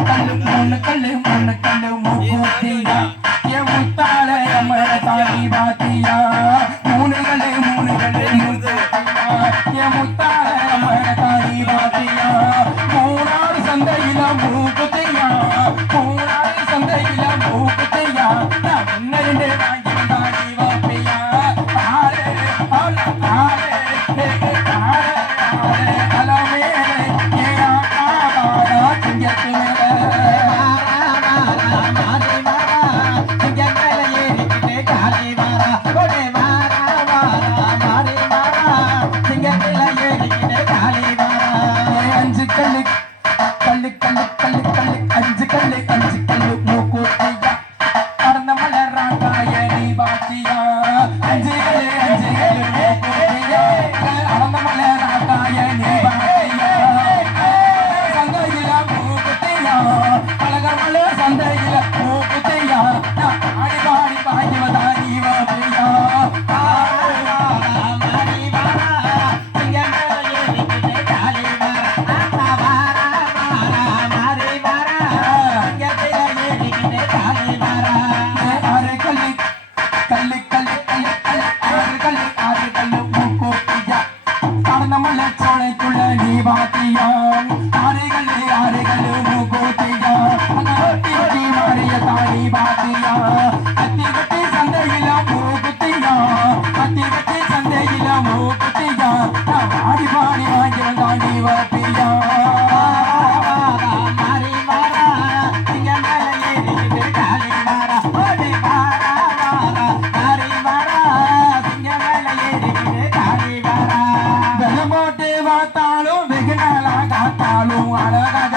கல்லு மூணு கல்லு மண்ணு கல்லு மூத்தியா என் முத்தால நம்மள தாலி பாத்தியா மூணு கல்லு மூணு கல்லு என் முத்த ಒಡೆ வெகு நாளா காத்தாலும் அழகாக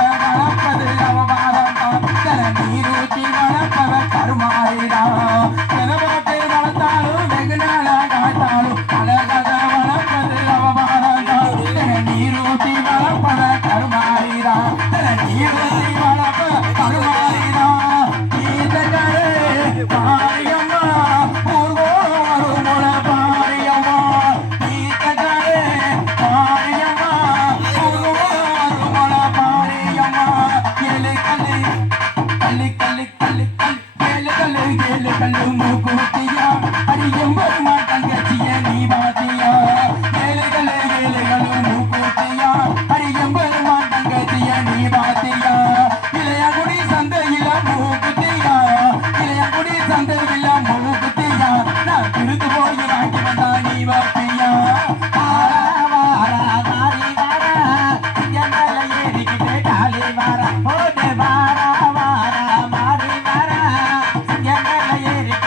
রে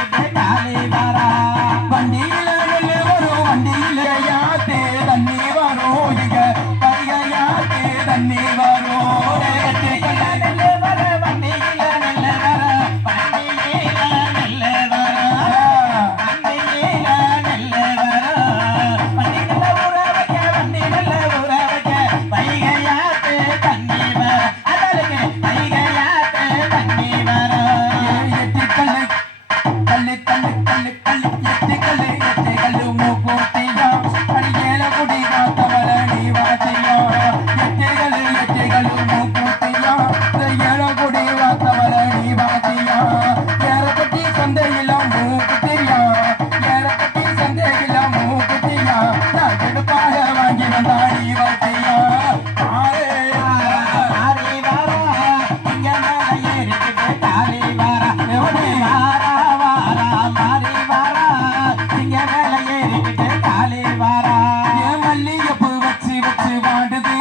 ஆடுது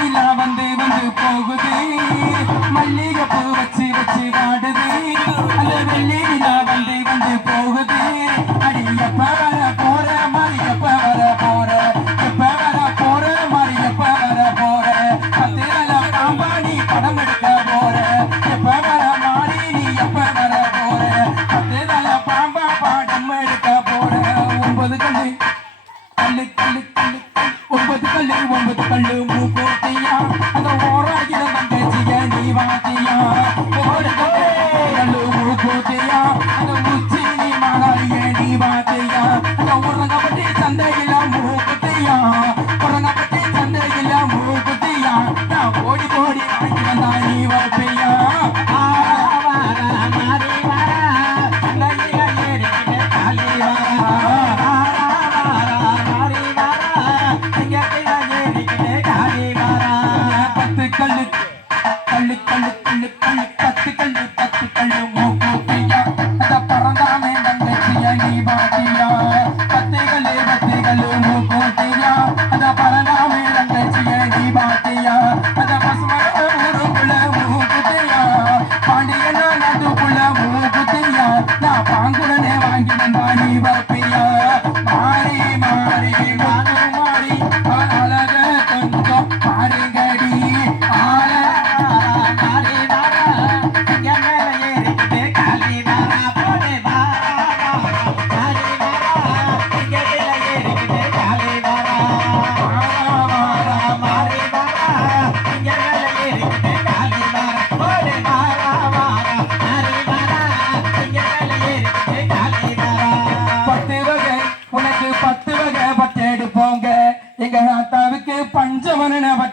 நிலா வந்து வந்து போகுது. மல்லிகை பூ வச்சு வச்சு ஆடுது அந்த வெள்ளி நிலா வந்து வந்து போகுது. அடியப்ப வர போற மரியப்ப வர போற. எப்ப வர போற மரியப்ப வர போற. பத்து நல்ல பாம்பாடி படம் எடுக்க போற. எப்ப வர மாறி நீ எப்ப வர போற. பத்து பாம்பா பாடம் எடுக்க போற. ஒன்பது கண்ணு. கல்லு கல்லு கல்லு. ஒன்பது கல்லு ஒன்பது கல்லு மூக்கு Thank you.